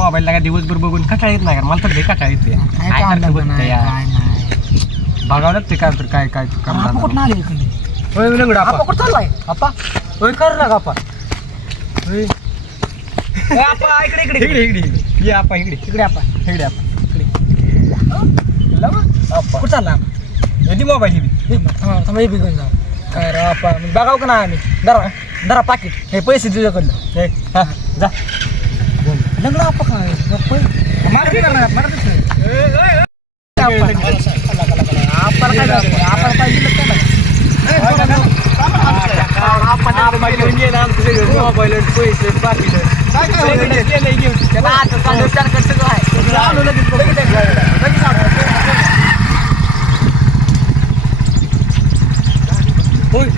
mobile लागा दिवसभर बघून कंटाळा येत नाही का मला तर लय कंटाळा येतोय काय करतो बघतो यार बघावं लागते काय तर काय काय करणार कुठं आले इकडे होय लंगड आपण कुठं चाललाय आपा होय कर ना आपा होय आपा इकडे इकडे इकडे इकडे ये आपा इकडे इकडे आपण इकडे आपा आपा कुठं चालला यदि मोबाईल बी थांबा हे बी घेऊन जा काय रे आपण बघाव का नाही आम्ही दरा दरा पाकिट हे पैसे तुझ्याकडलं हे हा जा लंगडा आपा काय मारते ना मारते आपण काय आपण काय दिलं काय मोबाईल पैसे पाकिट होय